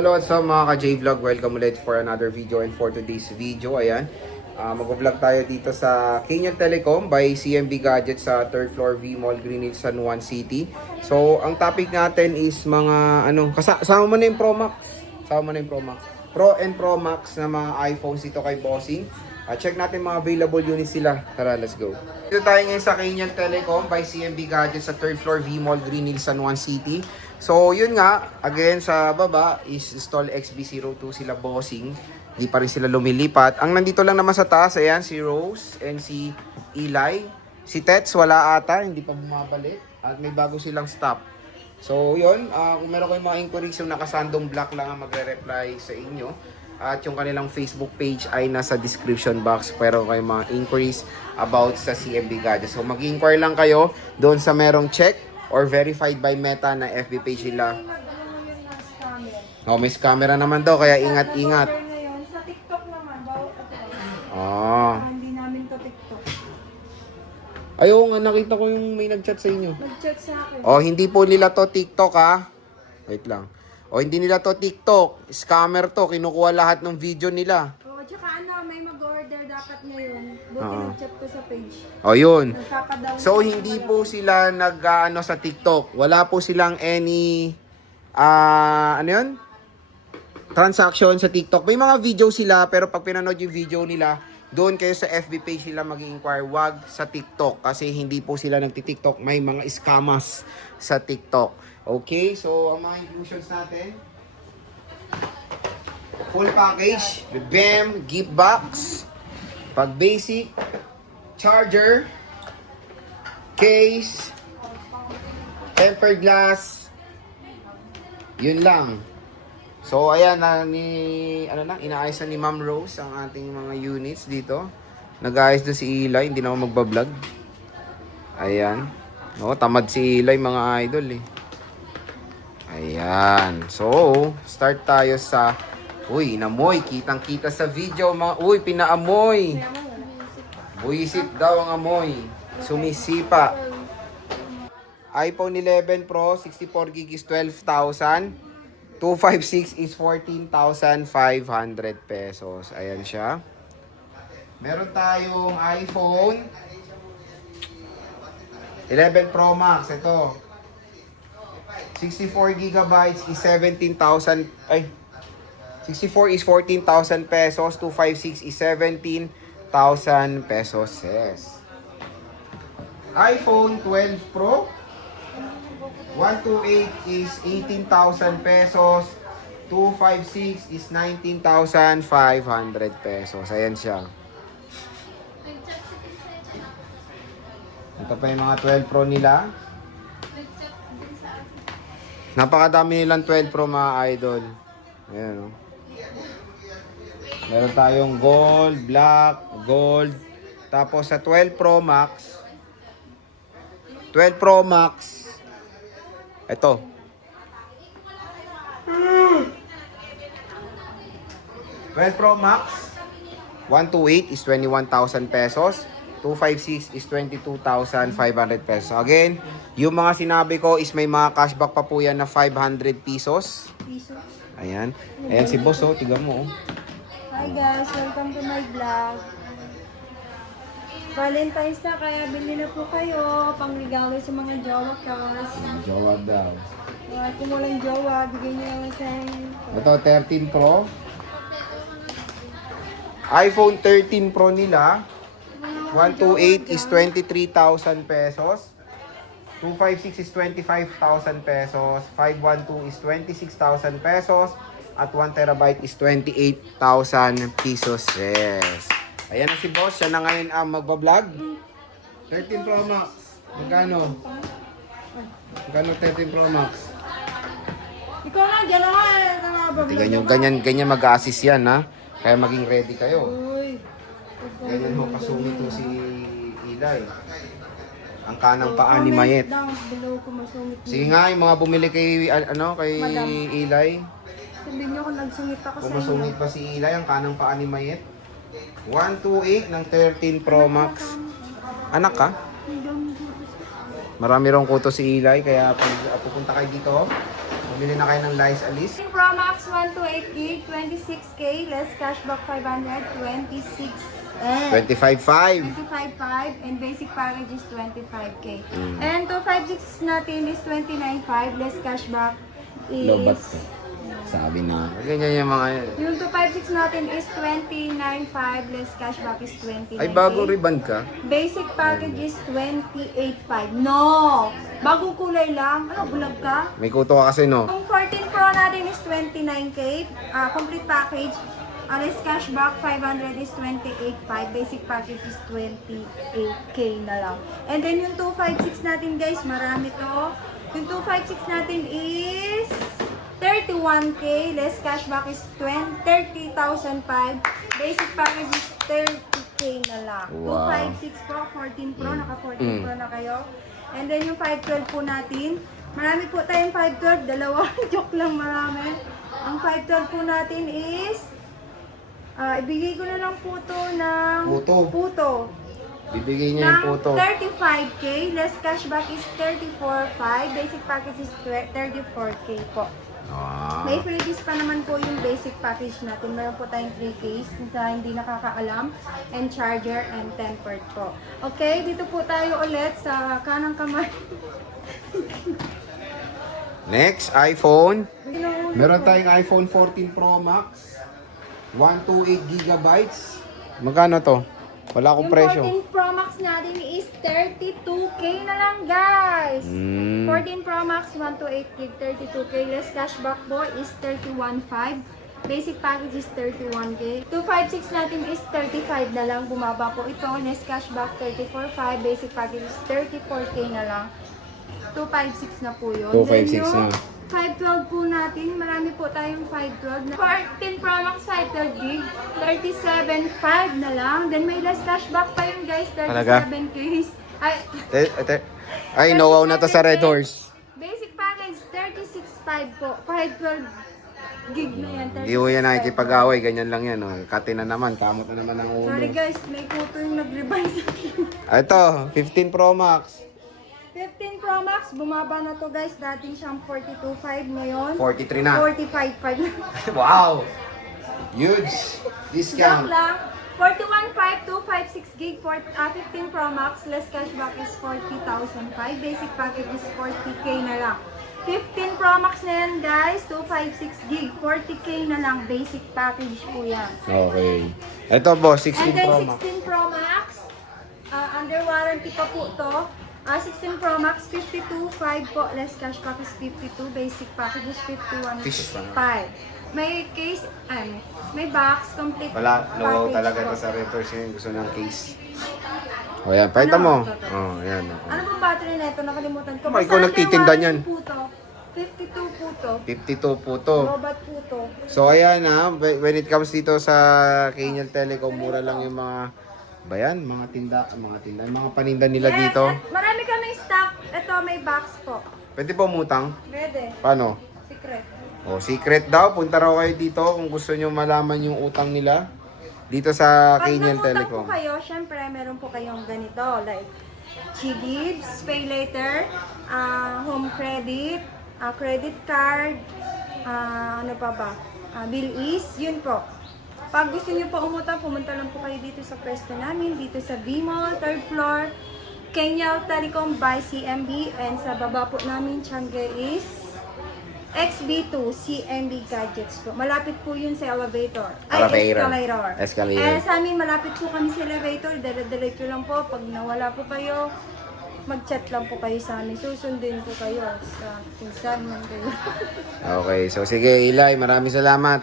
Hello, what's up mga ka-J-Vlog? Welcome ulit for another video, and for today's video, ayan, mag-vlog tayo dito sa Kenyan Telecom by CMB Gadgets sa 3rd floor V Mall, Green Hills, San Juan City. So, ang topic natin is mga, kasama mo na yung Pro Max. Kasama mo na yung Pro Max. Pro and Pro Max na mga iPhones dito kay Bossing. Check natin mga available units sila. Tara, let's go. Dito tayo ngayon sa Kenyan Telecom by CMB Gadgets sa 3rd floor V Mall, Green Hills, San Juan City. So, yun nga, again, sa baba is install XB02 sila Bossing. Hindi pa rin sila lumilipat. Ang nandito lang naman sa taas, ayan, si Rose and si Eli. Si Tets, wala ata, hindi pa bumabalik. At may bago silang stop. So, yun, kung meron kayong mga inquiries, yung nakasandong black lang ang magre-reply sa inyo. At yung kanilang Facebook page ay nasa description box. Pero kayong mga inquiries about sa CMB Gadgets. So, mag-inquire lang kayo doon sa merong check or verified by Meta na FB page nila. Oh, may camera naman daw, kaya ingat-ingat. Sa TikTok naman, hindi namin to TikTok. Ayaw nga, nakita ko yung may nag-chat sa inyo. Nag-chat sa akin. Oh, hindi po nila to TikTok ha. Wait lang. Oh, hindi nila to TikTok. Scammer to, kinukuha lahat ng video nila. Oh, tsaka may mag-order dapat ngayon. Buti nag-chat ko sa page. Oh, yun. Nagpapadown. So, hindi po sila sa TikTok. Wala po silang any, transaction sa TikTok. May mga video sila, pero pag pinanood yung video nila, doon kayo sa FB page sila mag-inquire. Wag sa TikTok. Kasi hindi po sila nagti-TikTok. May mga scammers sa TikTok. Okay, so ang mga inclusions natin. Full package. BAM, gift box. Pag basic, charger, case, tempered glass. Yun lang. So ayan inaayos na ni Ma'am Rose ang ating mga units dito. Nag-aayos na si Eli, hindi na ako magba-vlog. Ayan. No, tamad si Eli mga idol eh. Ayan. So, start tayo sa inamoy, kitang-kita sa video mga pinaamoy. Buisit daw ang amoy. Sumisipa. iPhone 11 Pro 64GB is 12,000. 256 is 14,500 pesos. Ayan siya. Meron tayong iPhone 11 Pro Max. Ito. 64GB is 17,000. 64 is 14,000 pesos. 256 is 17,000 pesos. Yes. iPhone 12 Pro 128 is 18,000 pesos. 256 is 19,500 pesos. Ayan siya. Ito pa yung mga 12 Pro nila. Napakadami nilang 12 Pro mga idol. Ayan o. Meron tayong gold, black, gold. Tapos sa 12 Pro Max. 12 Pro Max. Ito. Pro Max 128 is 21,000 pesos. 256 is 22,500 pesos. Again, yung mga sinabi ko is may mga cashback pa po yan na 500 pesos. Ayan. Ayan si boss oh, tiga mo oh. Hi guys, welcome to my vlog. Valentine's na, kaya bili na po kayo pang regalo sa mga jowa cars. Jowa daw. Kung walang jowa, bigyan nyo sa... Ito 13 Pro. iPhone 13 Pro nila 128 is 23,000 pesos. 256 is 25,000 pesos. 512 is 26,000 pesos. At 1 terabyte is 28,000 pesos. Yes. Ayan na si boss. Siya na ngayon ang magbablog. 13 Pro Max. Magkano? Magkano 13 Pro Max? Ikaw na, dyan ako. Ganyan mag-assist yan ha. Kaya maging ready kayo. Uy. Ganyan ho kasumi to si Eli. Ang kanang paa ni Mayet. Sige nga, yung mga bumili kay Eli. Sabihin nyo kung nagsungit ako sa Kung inyo. masungit pa si Eli, ang kanang paa ni Mayet. 128 ng 13 Pro Max. Anak ka? Marami rong kuto si Eli, kaya pag pupunta kayo dito, bumili na kayo ng Lice Alice. Pro Max 128 gig, 26K, less cashback 500, 26 25.5. 25.5 and basic package is 25K. And 256 natin is 29.5, less cashback is... Lobat ko. Sabi na. Ganyan yung mga... Yung 256 natin is 29.5, less cashback is 29K. Ay, bago rebound ka? Basic package is 28.5. No! Bagong kulay lang. Ano, bulag ka? May kuto ka kasi, no? Yung 14 Pro natin is 29K. Complete package. Less cashback 500 is 28.5. Basic package is 28K na lang. And then yung 256 natin guys, marami to. Yung 256 natin is 31K. Less cashback is 30,005. Basic package is 30K na lang. Wow. 256 Pro, 14 Pro. Naka 14 Pro na kayo. And then yung 512 po natin. Marami po tayong 512. Dalawa. Joke lang, marami. Ang 512 po natin is ibigay ko na lang po to ng puto. Bibigay niya yung puto. Ng 35K. Less cashback is 34.5. Basic package is 34K po. Ah. May freebies pa naman po yung basic package natin. Meron po tayong 3 case sa hindi nakakaalam, and charger and tempered po. Okay, dito po tayo ulit sa kanang kamay. Next, iPhone. Meron tayong iPhone 14 Pro Max. 128 gigabytes. Magkano to? Wala akong Yung presyo. 14 Pro Max natin is 32K na lang, guys. 14 Pro Max, 128 gig, 32K. Less cashback po is 31.5. Basic package is 31K. 256 natin is 35 na lang. Bumaba po ito. Less cashback 34.5. Basic package is 34K na lang. 256 na po yun. 256 Then yung na. 512 po natin, marami po tayong 512 na 14 Pro Max 512 gig, 37.5 na lang. Then may less cashback pa yun guys, 37 case. Ay, know-how na to sa Red Horse. Basic package 36.5 po, 512 gig na yan. Hindi mo yan nakikipag-away, ganyan lang yan. Oh. Kati na naman, kamot na naman ang ulo. Sorry guys, may kuto yung nag-revive sa akin. Ito, 15 Pro Max. 15 Pro Max, bumaba na to guys. Dating siyang 42.5 ngayon. 43 na. 45.5 na. Wow! Huge Joke discount. lang. 41.5, 256 gig, 15 Pro Max, less cashback is 40,005. Basic package is 40K na lang. 15 Pro Max na yan guys, 256 gig, 40K na lang. Basic package po yan. Okay. Ito boss, 16 And then Pro Max. 16 Pro Max, under warranty pa po to. 16 Pro Max, 52.5 po, less cashback is 52, basic package is 51.5. May case, may box, complete Wala, know-how package talaga po. ito sa Red Horse yung gusto ng case. O yan, pakita mo. Ano? Oh, yan. Ano bang battery na ito? Nakalimutan ko. Ay, ikaw Basta nagtitinda under niyan. warranty po to. 52 po to. 52 po to. Robot po to. So ayan ha, when it comes dito sa Kenyan Telecom, mura lang yung mga bayan, mga paninda nila Yes, dito. at marami kaming stock. Ito, may box po. Pwede po umutang? Pwede. Paano? Secret. O, secret daw. Punta raw kayo dito kung gusto nyo malaman yung utang nila dito sa Pag Kenyan namutang Telecom. po kayo, syempre meron po kayong ganito. Like, G-Gives, Pay Later, Home Credit, Credit Card, ano pa ba? Bill Ease, yun po. Pag gusto nyo po umutang, pumunta lang po kayo dito sa pwesto namin, dito sa V-Mall, 3rd floor, Kenya Telecom by CMB, and sa baba po namin, Tiangge is XB2, CMB Gadgets po. Malapit po yun sa elevator. Escalator. Escalator. Eh, sa amin, malapit po kami sa elevator. Dire-diretso lang po. Pag nawala po kayo, mag-chat lang po kayo sa amin. Susundin po kayo sa kung saan man kayo. Okay, so sige Eli, maraming salamat.